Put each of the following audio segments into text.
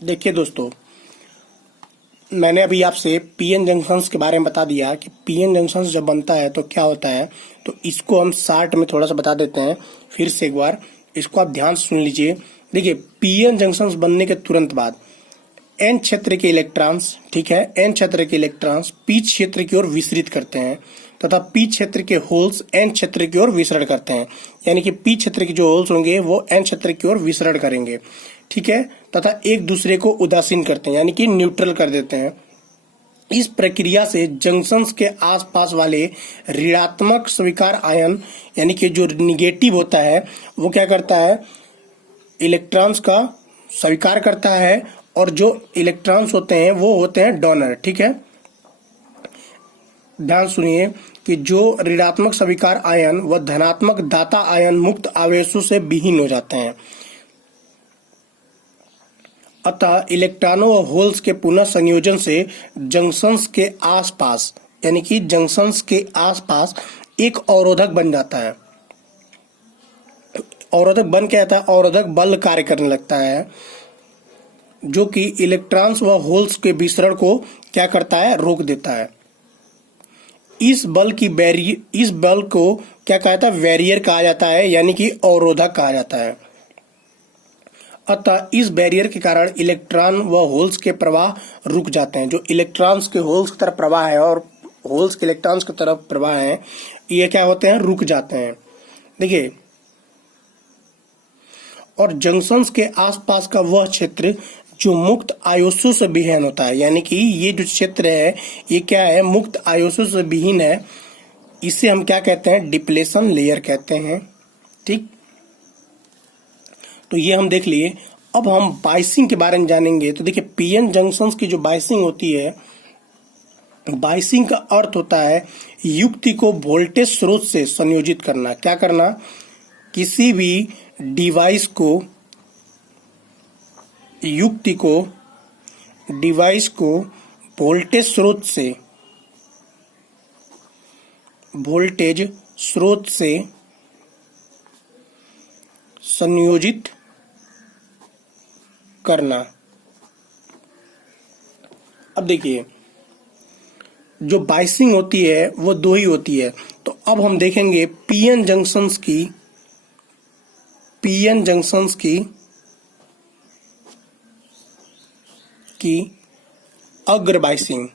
देखिए दोस्तों, मैंने अभी आपसे पीएन जंक्शंस के बारे में बता दिया कि पीएन जंक्शंस जब बनता है तो क्या होता है। तो इसको हम शार्ट में थोड़ा सा बता देते हैं। फिर से एक बार इसको आप ध्यान से सुन लीजिए। देखिए, पीएन जंक्शंस बनने के तुरंत बाद एन क्षेत्र के इलेक्ट्रॉन्स, ठीक है, एन क्षेत्र के इलेक्ट्रॉन्स पी क्षेत्र की ओर विसरित करते हैं तथा पी क्षेत्र के होल्स एन क्षेत्र की ओर विसरण करते हैं। यानी कि पी क्षेत्र के जो होल्स होंगे वो एन क्षेत्र की ओर विसरण करेंगे, ठीक है, तथा एक दूसरे को उदासीन करते हैं, यानी कि न्यूट्रल कर देते हैं। इस प्रक्रिया से जंक्शंस के आसपास वाले ऋणात्मक स्वीकार आयन, यानी कि जो निगेटिव होता है, वो क्या करता है, इलेक्ट्रॉन्स का स्वीकार करता है, और जो इलेक्ट्रॉन्स होते हैं वो होते हैं डोनर, ठीक है। ध्यान सुनिए कि जो ऋणात्मक स्वीकार आयन व धनात्मक दाता आयन मुक्त आवेशों से विहीन हो जाते हैं। अतः इलेक्ट्रॉनों व होल्स के पुनः संयोजन से जंक्शंस के आसपास, यानी कि जंक्शंस के आसपास एक अवरोधक बन जाता है। अवरोधक बन क्या जाता है, अवरोधक बल कार्य करने लगता है, जो कि इलेक्ट्रॉन्स व होल्स के विसरण को क्या करता है, रोक देता है। इस बल को क्या कहा जाता है, बैरियर कहा जाता है, यानी कि अवरोधक कहा जाता है। अतः इस बैरियर के कारण इलेक्ट्रॉन व होल्स के प्रवाह रुक जाते हैं। जो इलेक्ट्रॉन्स के होल्स की तरफ प्रवाह है और होल्स के इलेक्ट्रॉन्स की तरफ प्रवाह है, ये क्या होते हैं, रुक जाते हैं। देखिए, और जंक्शंस के आसपास का वह क्षेत्र जो मुक्त आवेशों से विहीन होता है, यानी कि ये जो क्षेत्र है ये क्या है, मुक्त आवेशों से विहीन है। इसे हम क्या कहते हैं, डिप्लेशन लेयर कहते हैं, ठीक। तो ये हम देख लिए। अब हम बाइसिंग के बारे में जानेंगे। तो देखिए, पीएन जंक्शंस की जो बाइसिंग होती है, बाइसिंग का अर्थ होता है युक्ति को वोल्टेज स्रोत से संयोजित करना। क्या करना, किसी भी डिवाइस को, युक्ति को, डिवाइस को वोल्टेज स्रोत से संयोजित करना। अब देखिए, जो बाइसिंग होती है वो दो ही होती है। तो अब हम देखेंगे पीएन जंक्शंस की अग्र बाइसिंग।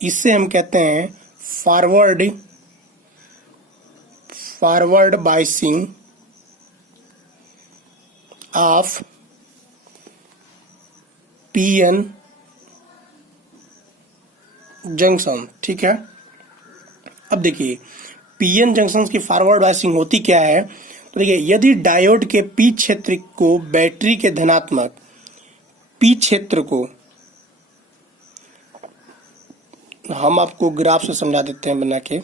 इससे हम कहते हैं forward biasing of PN junction, ठीक है। अब देखिए, पीएन जंक्शन की फॉरवर्ड बाइसिंग होती क्या है। तो देखिए, यदि डायोड के पी क्षेत्र को बैटरी के धनात्मक पी क्षेत्र को, हम आपको ग्राफ से समझा देते हैं बना के।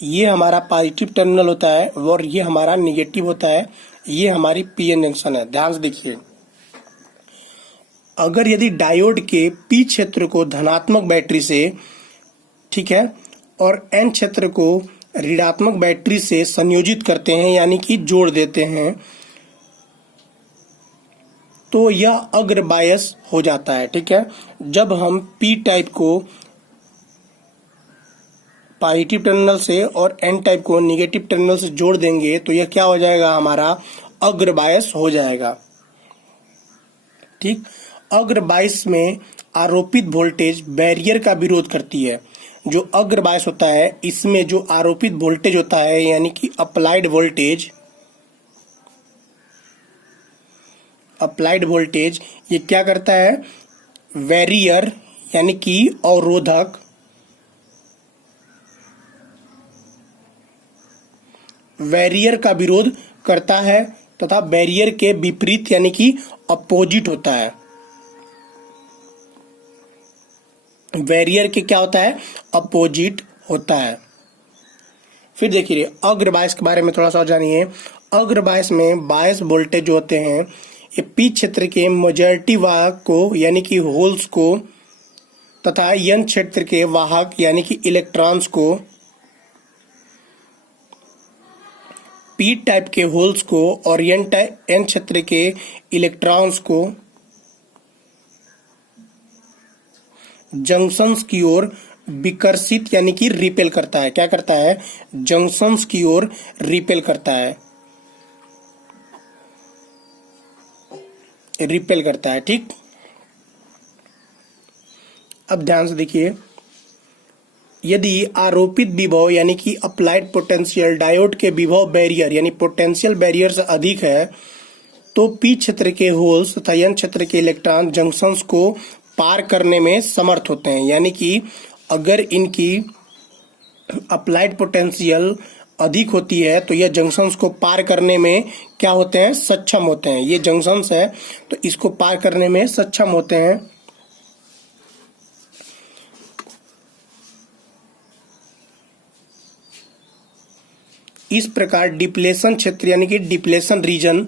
ये हमारा पॉजिटिव टर्मिनल होता है और ये हमारा निगेटिव होता है। ये हमारी पीएन जंक्शन है। ध्यान से देखिए, अगर यदि डायोड के पी क्षेत्र को धनात्मक बैटरी से, ठीक है, और एन क्षेत्र को ऋणात्मक बैटरी से संयोजित करते हैं, यानी कि जोड़ देते हैं, तो यह अग्र बायस हो जाता है, ठीक है। जब हम पी टाइप को पॉजिटिव टर्मिनल से और एन टाइप को निगेटिव टर्मिनल से जोड़ देंगे तो यह क्या हो जाएगा, हमारा अग्र बायस हो जाएगा, ठीक। अग्र बायस में आरोपित वोल्टेज बैरियर का विरोध करती है। जो अग्र बायस होता है इसमें जो आरोपित वोल्टेज होता है, यानी कि अप्लाइड वोल्टेज, ये क्या करता है, बैरियर यानी कि अवरोधक, बैरियर का विरोध करता है तथा बैरियर के विपरीत यानी कि अपोजिट होता है। बैरियर के क्या होता है, अपोजिट होता है। फिर देखिए, अग्र बायस के बारे में थोड़ा सा जानिए। अग्रबायस में बायस वोल्टेज जो होते हैं ये पी क्षेत्र के मेजॉरिटी वाहक को यानी कि होल्स को तथा एन क्षेत्र के वाहक यानी कि इलेक्ट्रॉन्स को, पी टाइप के होल्स को और एन क्षेत्र के इलेक्ट्रॉन्स को जंक्शंस की ओर विकर्षित यानी कि रिपेल करता है। क्या करता है? जंक्शंस की ओर रिपेल करता है, रिपेल करता है। ठीक, अब ध्यान से देखिए, यदि आरोपित विभव यानी कि अप्लाइड पोटेंशियल डायोड के विभव बैरियर यानी पोटेंशियल बैरियर से अधिक है तो पी क्षेत्र के होल्स तथा एन क्षेत्र के इलेक्ट्रॉन जंक्शंस को पार करने में समर्थ होते हैं। यानी कि अगर इनकी अप्लाइड पोटेंशियल अधिक होती है तो यह जंक्शंस को पार करने में क्या होते हैं? सक्षम होते हैं। ये जंक्शंस है तो इसको पार करने में सक्षम होते हैं। इस प्रकार डिप्लेशन क्षेत्र यानी कि डिप्लेशन रीजन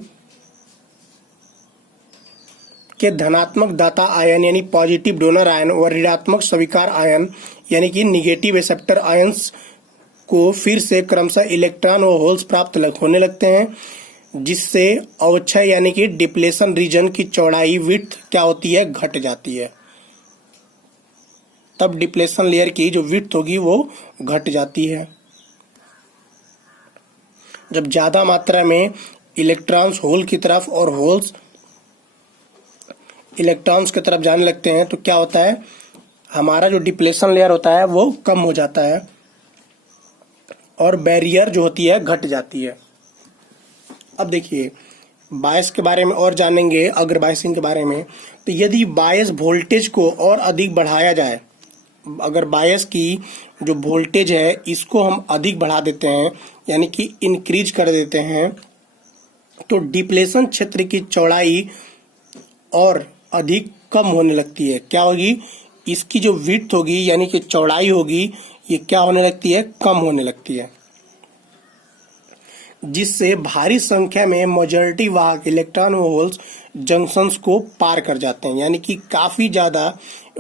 के धनात्मक दाता आयन यानी पॉजिटिव डोनर आयन और ऋणात्मक स्वीकार आयन यानी कि निगेटिव एक्सेप्टर आयंस को फिर से क्रमशः इलेक्ट्रॉन और होल्स प्राप्त होने लगते हैं, जिससे अवक्षय यानी कि डिप्लेशन रीजन की चौड़ाई विड्थ क्या होती है? घट जाती है। तब डिप्लेशन लेयर की जो विड्थ होगी वो घट जाती है। जब ज्यादा मात्रा में इलेक्ट्रॉन्स होल की तरफ और होल्स इलेक्ट्रॉन्स की तरफ जाने लगते हैं तो क्या होता है? हमारा जो डिप्लेशन लेयर होता है वो कम हो जाता है और बैरियर जो होती है घट जाती है। अब देखिए, बायस के बारे में और जानेंगे, अग्र बायसिंग के बारे में। तो यदि बायस वोल्टेज को और अधिक बढ़ाया जाए, अगर बायस की जो वोल्टेज है इसको हम अधिक बढ़ा देते हैं यानी कि इंक्रीज कर देते हैं, तो डिप्लेशन क्षेत्र की चौड़ाई और अधिक कम होने लगती है। क्या होगी? इसकी जो विड्थ होगी यानी कि चौड़ाई होगी ये क्या होने लगती है? कम होने लगती है, जिससे भारी संख्या में मेजॉरिटी वाहक इलेक्ट्रॉन और होल्स जंक्शंस को पार कर जाते हैं। यानी कि काफी ज्यादा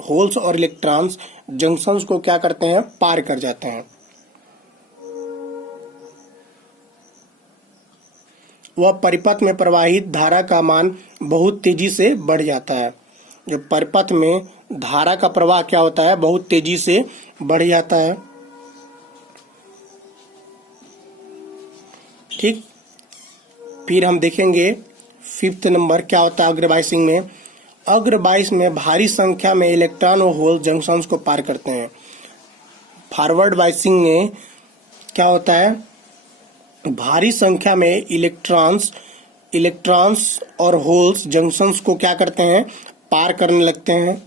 होल्स और इलेक्ट्रॉन्स जंक्शंस को क्या करते हैं? पार कर जाते हैं। वह परिपथ में प्रवाहित धारा का मान बहुत तेजी से बढ़ जाता है। जो परिपथ में धारा का प्रवाह क्या होता है? बहुत तेजी से बढ़ जाता है। ठीक, फिर हम देखेंगे 5th नंबर क्या होता है अग्रबायसिंग में। अग्रबायस में भारी संख्या में इलेक्ट्रॉन और होल जंक्शंस को पार करते हैं। फॉरवर्ड बायसिंग में क्या होता है? भारी संख्या में इलेक्ट्रॉन्स और होल्स जंक्शंस को क्या करते हैं? पार करने लगते हैं।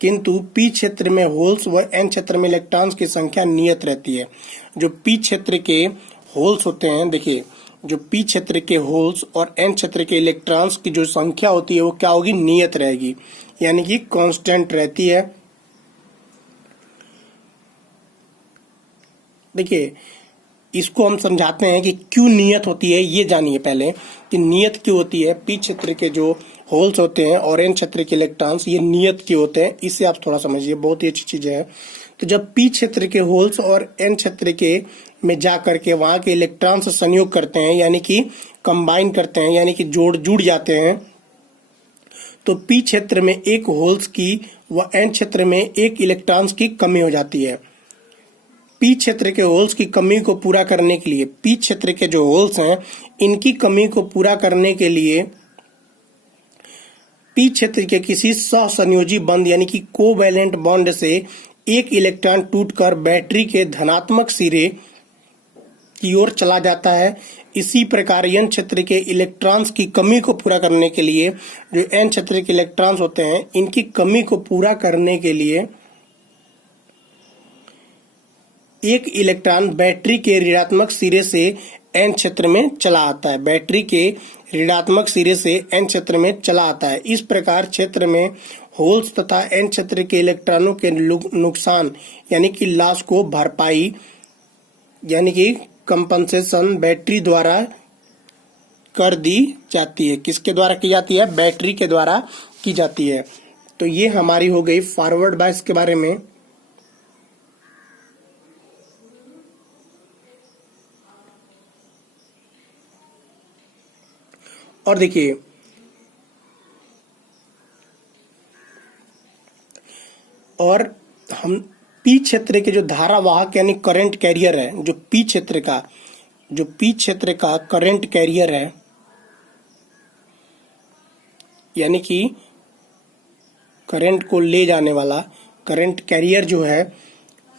किंतु पी क्षेत्र में होल्स व एन क्षेत्र में इलेक्ट्रॉन्स की संख्या नियत रहती है। जो पी क्षेत्र के होल्स होते हैं, देखिए, जो पी क्षेत्र के होल्स और एन क्षेत्र के इलेक्ट्रॉन्स की जो संख्या होती है वो क्या होगी? नियत रहेगी, यानी कि कांस्टेंट रहती है। देखिए, इसको हम समझाते हैं कि क्यों नियत होती है। ये जानिए पहले कि नियत क्यों होती है। पी क्षेत्र के जो होल्स होते हैं और एन क्षेत्र के इलेक्ट्रॉन्स ये नियत क्यों होते हैं, इससे आप थोड़ा समझिए, बहुत ही अच्छी चीजें हैं। तो जब पी क्षेत्र के होल्स और एन क्षेत्र के में जा करके वहां के इलेक्ट्रॉन से संयोग करते हैं यानी कि कंबाइन करते हैं यानी कि जुड़ जाते हैं, तो पी क्षेत्र में एक होल्स की व एन क्षेत्र में एक इलेक्ट्रॉन्स की कमी हो जाती है। पी क्षेत्र के होल्स की कमी को पूरा करने के लिए, पी क्षेत्र के जो होल्स हैं इनकी कमी को पूरा करने के लिए पी क्षेत्र के किसी सहसंयोजी बंध यानी कि कोवैलेंट बॉन्ड से एक इलेक्ट्रॉन टूटकर बैटरी के धनात्मक सिरे की ओर चला जाता है। इसी प्रकार एन क्षेत्र के इलेक्ट्रॉन्स की कमी को पूरा करने के लिए, जो एन क्षेत्र के इलेक्ट्रॉन्स होते हैं इनकी कमी को पूरा करने के लिए एक इलेक्ट्रॉन बैटरी के ऋणात्मक सिरे से एन क्षेत्र में चला आता है। बैटरी के ऋणात्मक सिरे से एन क्षेत्र में चला आता है। इस प्रकार क्षेत्र में होल्स तथा एन क्षेत्र के इलेक्ट्रॉनों के नुकसान यानी कि लॉस को भरपाई यानी कि कंपनसेशन बैटरी द्वारा कर दी जाती है। किसके द्वारा की जाती है? बैटरी के द्वारा की जाती है। तो ये हमारी हो गई फॉरवर्ड बायस के बारे में। और देखिए और हम पी क्षेत्र के जो धारावाहक यानी करंट कैरियर है, जो पी क्षेत्र का करंट कैरियर है यानी कि करंट को ले जाने वाला करंट कैरियर जो है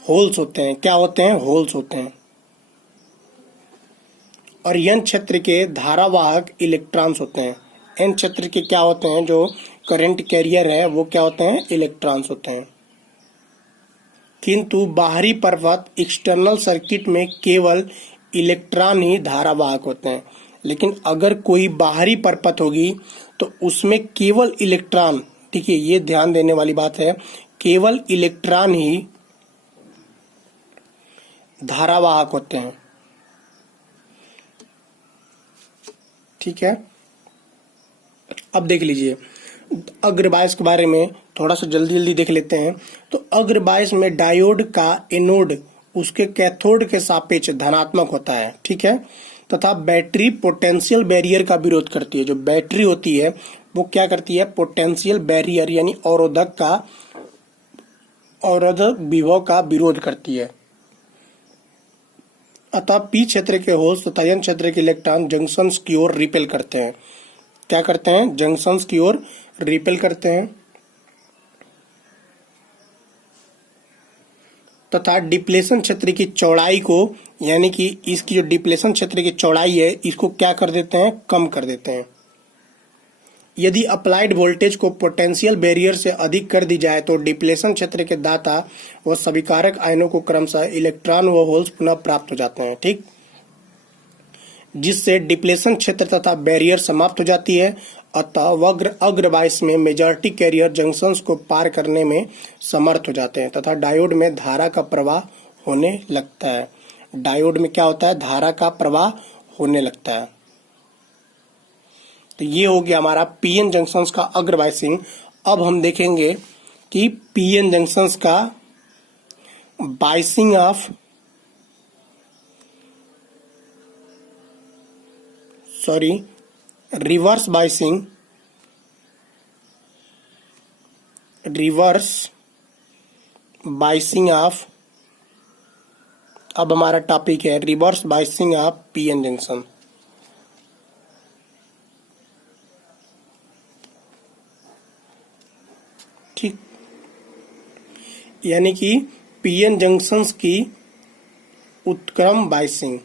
होल्स होते हैं। क्या होते हैं? होल्स होते हैं। और एन क्षेत्र के धारावाहक इलेक्ट्रॉन्स होते हैं। एन क्षेत्र के क्या होते हैं? जो करंट कैरियर है वो क्या होते हैं? इलेक्ट्रॉन्स होते हैं। किंतु बाहरी परपथ एक्सटर्नल सर्किट में केवल इलेक्ट्रॉन ही धारावाहक होते हैं। लेकिन अगर कोई बाहरी परपथ होगी तो उसमें केवल इलेक्ट्रॉन, देखिए ये ध्यान देने वाली बात है, केवल इलेक्ट्रॉन ही धारावाहक होते हैं। ठीक है, अब देख लीजिए अग्रबायस के बारे में थोड़ा सा जल्दी जल्दी देख लेते हैं। तो अग्रबायस में डायोड का एनोड उसके कैथोड के सापेक्ष धनात्मक होता है। ठीक है, तथा बैटरी पोटेंशियल बैरियर का विरोध करती है। जो बैटरी होती है वो क्या करती है? पोटेंशियल बैरियर यानी अवरोधक विभव का विरोध करती है। अतः पी क्षेत्र के होल्स तथा एन क्षेत्र के इलेक्ट्रॉन जंक्शंस की ओर रिपेल करते हैं। क्या करते हैं? जंक्शंस की ओर रिपेल करते हैं। तथा डिप्लेशन क्षेत्र की चौड़ाई को यानी कि इसकी जो डिप्लेशन क्षेत्र की चौड़ाई है इसको क्या कर देते हैं? कम कर देते हैं। यदि अप्लाइड वोल्टेज को पोटेंशियल बैरियर से अधिक कर दी जाए तो डिप्लेशन क्षेत्र के दाता व सविकारक आयनों को क्रमशः इलेक्ट्रॉन व होल्स पुनः प्राप्त हो जाते हैं। ठीक, जिससे डिप्लेशन क्षेत्र तथा बैरियर समाप्त हो जाती है। अतः वक्र अग्रबायस में मेजॉरिटी कैरियर जंक्शंस को पार करने में समर्थ हो जाते हैं तथा डायोड में धारा का प्रवाह होने लगता है। डायोड में क्या होता है? धारा का प्रवाह होने लगता है। तो ये हो गया हमारा पीएन जंक्शंस का अग्रबायसिंग। अब हम देखेंगे कि पीएन जंक्शंस का biasing of reverse biasing of, अब हमारा टॉपिक है reverse biasing of PN junction. ठीक, यानी कि पीएन जंक्शंस की उत्क्रम बायसिंग।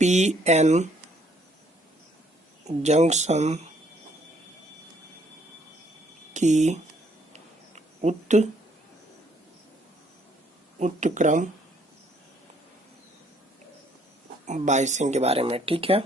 पीएन जंक्शन की उत्क्रम बायसिंग के बारे में। ठीक है।